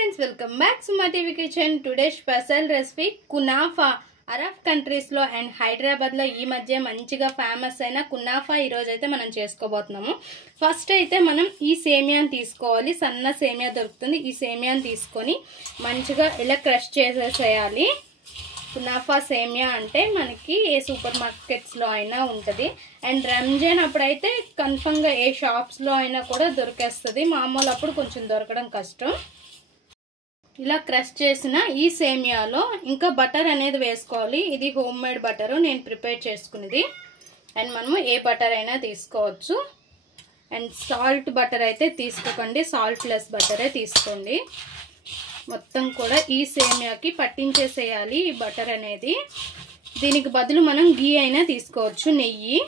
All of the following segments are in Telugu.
friends, welcome back to my TV kitchen. Today's special recipe kunafa. Arab countries లో అండ్ హైదరాబాద్ లో ఈ మధ్య మంచిగా ఫేమస్ అయిన కునాఫా ఈ రోజు అయితే మనం చేసుకోబోతున్నాము. ఫస్ట్ అయితే మనం ఈ సేమియాని తీసుకోవాలి. సన్న సేమియా దొరుకుతుంది. ఈ సేమియాని తీసుకొని మంచిగా ఇలా క్రష్ చేసేసేయాలి. కునాఫా సేమియా అంటే మనకి ఏ సూపర్ మార్కెట్స్ లో అయినా ఉంటది. అండ్ రంజాన్ అప్పుడైతే కన్ఫర్మ్ గా ఏ షాప్స్ లో అయినా కూడా దొరికేస్తుంది. మామూలు అప్పుడు కొంచెం దొరకడం కష్టం. ఇలా క్రష్ చేసిన ఈ సేమియాలో ఇంకా బటర్ అనేది వేసుకోవాలి. ఇది హోమ్ మేడ్ బటర్, నేను ప్రిపేర్ చేసుకునేది. అండ్ మనము ఏ బటర్ అయినా తీసుకోవచ్చు. అండ్ సాల్ట్ బటర్ అయితే తీసుకోకండి, సాల్ట్ లెస్ బటరే తీసుకోండి. మొత్తం కూడా ఈ సేమియాకి పట్టించేసేయాలి ఈ బటర్ అనేది. దీనికి బదులు మనం గీ అయినా తీసుకోవచ్చు, నెయ్యి.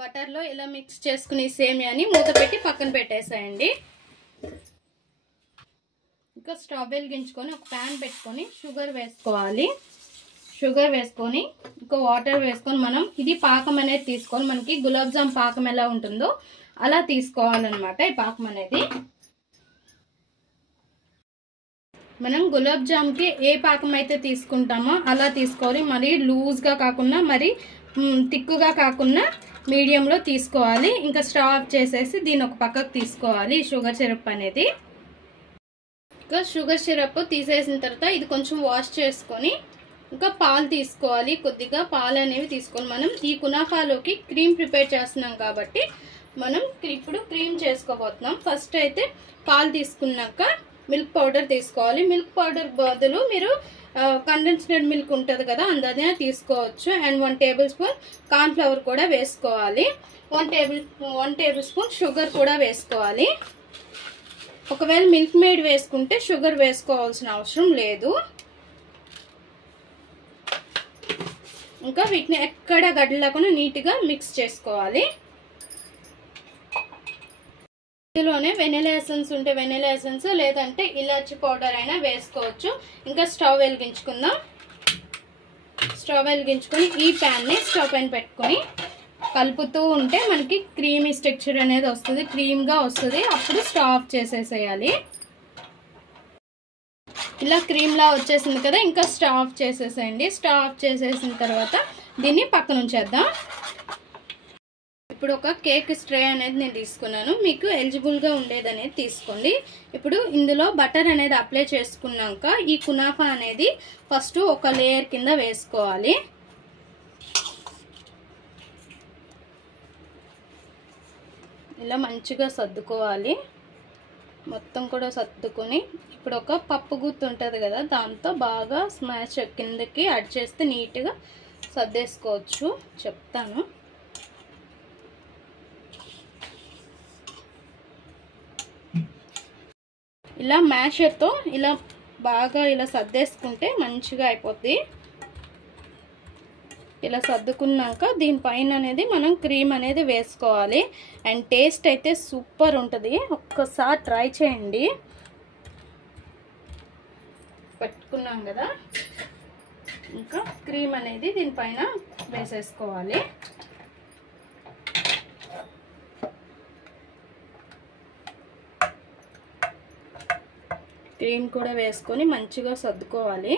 బటర్లో ఇలా మిక్స్ చేసుకుని సేమియాని మూత పెట్టి పక్కన పెట్టేసేయండి. ఇంకా స్టవ్ వెలిగించుకొని ఒక ప్యాన్ పెట్టుకొని షుగర్ వేసుకోవాలి. షుగర్ వేసుకొని ఇంకా వాటర్ వేసుకొని మనం ఇది పాకం అనేది తీసుకొని మనకి గులాబ్ జామ్ పాకం ఎలా ఉంటుందో అలా తీసుకోవాలన్నమాట. ఈ పాకం అనేది మనం గులాబ్ జామ్కి ఏ పాకం అయితే తీసుకుంటామో అలా తీసుకోవాలి. మరి లూజ్గా కాకుండా మరి తిక్కుగా కాకుండా మీడియంలో తీసుకోవాలి. ఇంకా స్టవ్ ఆఫ్ చేసేసి దీని ఒక పక్కకు తీసుకోవాలి షుగర్ సిరప్ అనేది. ఇంకా షుగర్ సిరప్ తీసేసిన తర్వాత ఇది కొంచెం వాష్ చేసుకొని ఇంకా పాలు తీసుకోవాలి. కొద్దిగా పాలు అనేవి తీసుకొని మనం ఈ కునాఫాలోకి క్రీమ్ ప్రిపేర్ చేస్తున్నాం కాబట్టి మనం ఇప్పుడు క్రీమ్ చేసుకోబోతున్నాం. ఫస్ట్ అయితే పాలు తీసుకున్నాక మిల్క్ పౌడర్ తీసుకోవాలి. మిల్క్ పౌడర్ బదులు మీరు కండెన్స్డ్ మిల్క్ ఉంటుంది కదా, అందులోనే తీసుకోవచ్చు. And 1 table spoon corn flour కూడా వేసుకోవాలి. 1 టేబుల్ స్పూన్ షుగర్ కూడా వేసుకోవాలి. ఒకవేళ మిల్క్ మేడ్ వేసుకుంటే షుగర్ వేసుకోవాల్సిన అవసరం లేదు. ఇంకా వీటిని ఎక్కడ గడ్డలేకుండా నీట్గా మిక్స్ చేసుకోవాలి. ఇందులోనే వెనిలా ఎసెన్స్ ఉంటే వెనిలా ఎసెన్స్, లేదంటే ఇలాచి పౌడర్ అయినా వేసుకోవచ్చు. ఇంకా స్టవ్ వెలిగించుకుందాం. స్టవ్ వెలిగించుకొని ఈ ప్యాన్ని స్టవ్ పైన పెట్టుకొని కలుపుతూ ఉంటే మనకి క్రీమీ స్ట్రక్చర్ అనేది వస్తుంది, క్రీమ్గా వస్తుంది. అప్పుడు స్టవ్ ఆఫ్ చేసేసేయాలి. ఇలా క్రీమ్లా వచ్చేసింది కదా, ఇంకా స్టవ్ ఆఫ్ చేసేసేయండి. స్టవ్ ఆఫ్ చేసేసిన తర్వాత దీన్ని పక్కన ఉంచేద్దాం. ఇప్పుడు ఒక కేక్ ట్రే అనేది నేను తీసుకున్నాను. మీకు ఎలిజిబుల్గా ఉండేది అనేది తీసుకోండి. ఇప్పుడు ఇందులో బటర్ అనేది అప్లై చేసుకున్నాక ఈ కునాఫా అనేది ఫస్ట్ ఒక లేయర్ కింద వేసుకోవాలి. ఇలా మంచిగా సర్దుకోవాలి. మొత్తం కూడా సర్దుకొని ఇప్పుడు ఒక పప్పు గుత్తి ఉంటుంది కదా, దాంతో బాగా స్మాష్ కిందకి యాడ్ చేస్తే నీట్గా సర్దేసుకోవచ్చు. చెప్తాను. ఇలా మ్యాషర్తో ఇలా బాగా ఇలా సర్దేసుకుంటే మంచిగా అయిపోద్ది. ఇలా సర్దుకున్నాక దీనిపైన అనేది మనం క్రీమ్ అనేది వేసుకోవాలి. అండ్ టేస్ట్ అయితే సూపర్ ఉంటుంది. ఒక్కసారి ట్రై చేయండి. పెట్టుకున్నాం కదా, ఇంకా క్రీమ్ అనేది దీనిపైన వేసేసుకోవాలి. క్రీమ్ కూడా వేసుకొని మంచిగా సర్దుకోవాలి.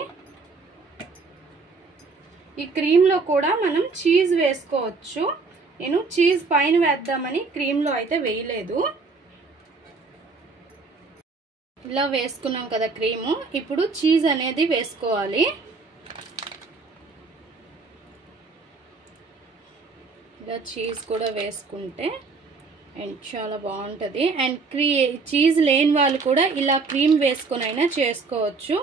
ఈ క్రీమ్లో కూడా మనం చీజ్ వేసుకోవచ్చు. నేను చీజ్ పైన వేద్దామని క్రీమ్లో అయితే వేయలేదు. ఇలా వేసుకున్నాం కదా క్రీము. ఇప్పుడు చీజ్ అనేది వేసుకోవాలి. ఇలా చీజ్ కూడా వేసుకుంటే అండ్ చాలా బాగుంటుంది. అండ్ చీజ్ లేని వాళ్ళు కూడా ఇలా క్రీమ్ వేసుకొని అయినా చేసుకోవచ్చు.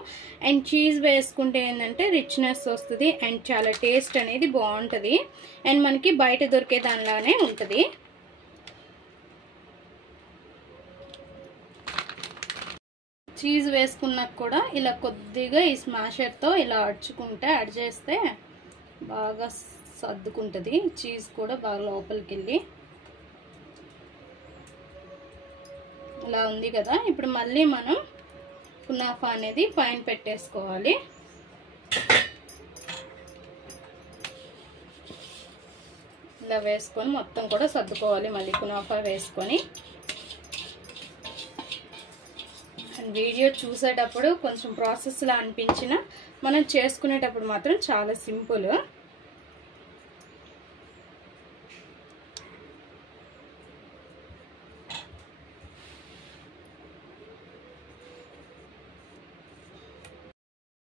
అండ్ చీజ్ వేసుకుంటే ఏంటంటే రిచ్నెస్ వస్తుంది అండ్ చాలా టేస్ట్ అనేది బాగుంటుంది. అండ్ మనకి బయట దొరికే దానిలానే ఉంటుంది. చీజ్ వేసుకున్నాక కూడా ఇలా కొద్దిగా ఈ స్మాషర్తో ఇలా యాడ్ చేస్తే బాగా సర్దుకుంటుంది. చీజ్ కూడా బాగా లోపలికి వెళ్ళి ఇలా ఉంది కదా. ఇప్పుడు మళ్ళీ మనం కునాఫా అనేది పైన పెట్టేసుకోవాలి. ఇలా వేసుకొని మొత్తం కూడా సర్దుకోవాలి. మళ్ళీ కునాఫా వేసుకొని అండ్ వీడియో చూసేటప్పుడు కొంచెం ప్రాసెస్లా అనిపించిన మనం చేసుకునేటప్పుడు మాత్రం చాలా సింపుల్.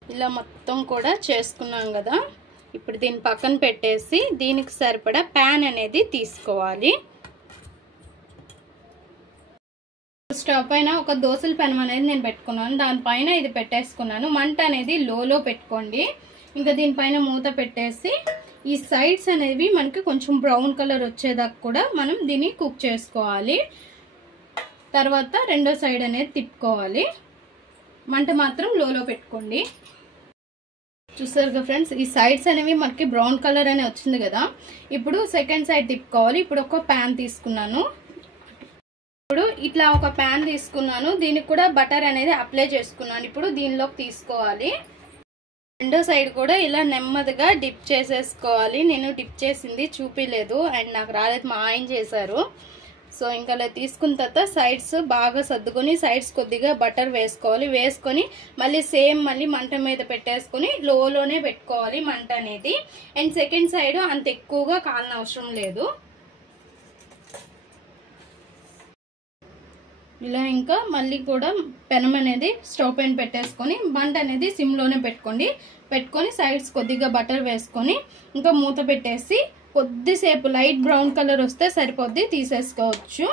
ఇలా మొత్తం కూడా చేసుకున్నాం కదా. ఇప్పుడు దీన్ని పక్కన పెట్టేసి దీనికి సరిపడా ప్యాన్ అనేది తీసుకోవాలి. స్టవ్ పైన ఒక దోసల పెనం అనేది నేను పెట్టుకున్నాను. దానిపైన ఇది పెట్టేసుకున్నాను. మంట అనేది లోలో పెట్టుకోండి. ఇంకా దీనిపైన మూత పెట్టేసి ఈ సైడ్స్ అనేవి మనకి కొంచెం బ్రౌన్ కలర్ వచ్చేదాకా కూడా మనం దీన్ని కుక్ చేసుకోవాలి. తర్వాత రెండో సైడ్ అనేది తిప్పుకోవాలి. మంట మాత్రం లోలో పెట్టుకోండి. చూసారుగా ఫ్రెండ్స్, ఈ సైడ్స్ అనేవి మనకి బ్రౌన్ కలర్ అనే వచ్చింది కదా. ఇప్పుడు సెకండ్ సైడ్ తిప్పుకోవాలి. ఇప్పుడు ఒక ప్యాన్ తీసుకున్నాను. ఇప్పుడు ఇట్లా ఒక ప్యాన్ తీసుకున్నాను. దీనికి కూడా బటర్ అనేది అప్లై చేసుకున్నాను. ఇప్పుడు దీనిలోకి తీసుకోవాలి. రెండో సైడ్ కూడా ఇలా నెమ్మదిగా డిప్ చేసేసుకోవాలి. నేను డిప్ చేసింది చూపిలేదు అండ్ నాకు రాలేదు, మా ఆయన చేశారు. సో ఇంకా అలా తీసుకున్న తర్వాత సైడ్స్ బాగా సర్దుకొని సైడ్స్ కొద్దిగా బటర్ వేసుకోవాలి. వేసుకొని మళ్ళీ మంట మీద పెట్టేసుకొని లోలోనే పెట్టుకోవాలి మంట అనేది. అండ్ సెకండ్ సైడ్ అంత ఎక్కువగా కాలన అవసరం లేదు. ఇలా ఇంకా మళ్ళీ కూడా పెనం అనేది స్టవ్ పైన పెట్టేసుకొని మంట అనేది సిమ్లోనే పెట్టుకొని సైడ్స్ కొద్దిగా బటర్ వేసుకొని ఇంకా మూత పెట్టేసి కొద్దిసేపు లైట్ బ్రౌన్ కలర్ వస్తే సరిపోద్ది, తీసేసుకోవచ్చు.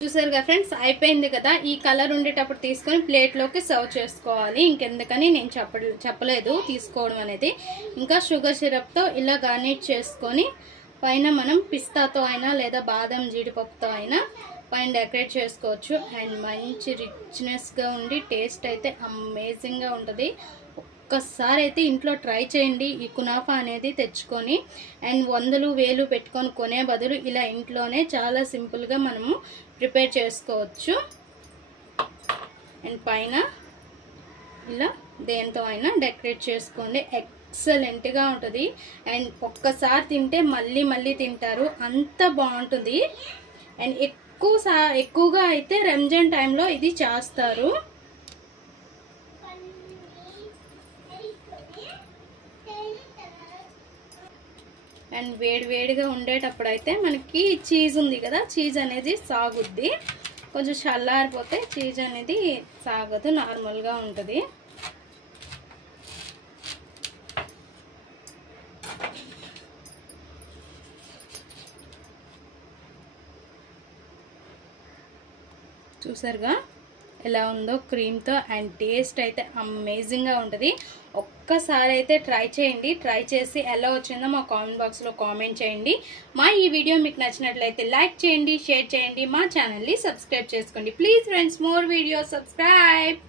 చూసారుగా ఫ్రెండ్స్, అయిపోయింది కదా. ఈ కలర్ ఉండేటప్పుడు తీసుకొని ప్లేట్లోకి సర్వ్ చేసుకోవాలి. ఇంకెందుకని నేను చెప్పలేదు తీసుకోవడం అనేది. ఇంకా షుగర్ సిరప్తో ఇలా గార్నిష్ చేసుకొని పైన మనం పిస్తాతో అయినా లేదా బాదం జీడిపప్పుతో అయినా పైన డెకరేట్ చేసుకోవచ్చు. అండ్ మంచి రిచ్నెస్గా ఉండి టేస్ట్ అయితే అమేజింగ్గా ఉంటుంది. ఒక్కసారి అయితే ఇంట్లో ట్రై చేయండి ఈ కునాఫా అనేది తెచ్చుకొని. అండ్ 100,000 పెట్టుకొని కొనే బదులు ఇలా ఇంట్లోనే చాలా సింపుల్గా మనము ప్రిపేర్ చేసుకోవచ్చు. అండ్ పైన ఇలా దేంతో అయినా డెకరేట్ చేసుకోండి. ఎక్సలెంట్గా ఉంటుంది. అండ్ ఒక్కసారి తింటే మళ్ళీ తింటారు, అంత బాగుంటుంది. అండ్ ఎక్కువగా అయితే రంజాన్ టైంలో ఇది చేస్తారు. అండ్ వేడిగా ఉండేటప్పుడు అయితే మనకి చీజ్ ఉంది కదా, చీజ్ అనేది సాగుద్ది. కొంచెం చల్లారిపోతే చీజ్ అనేది సాగదు, నార్మల్గా ఉంటుంది. చూసారుగా ఎలా ఉందో క్రీమ్తో. అండ్ టేస్ట్ అయితే అమేజింగ్గా ఉంటుంది. ఒక్కసారి అయితే ట్రై చేయండి. ట్రై చేసి ఎలా వచ్చిందో మా కామెంట్ బాక్స్లో కామెంట్ చేయండి. మా ఈ వీడియో మీకు నచ్చినట్లయితే లైక్ చేయండి, షేర్ చేయండి, మా ఛానల్ని సబ్స్క్రైబ్ చేసుకోండి. Please friends, more videos, subscribe.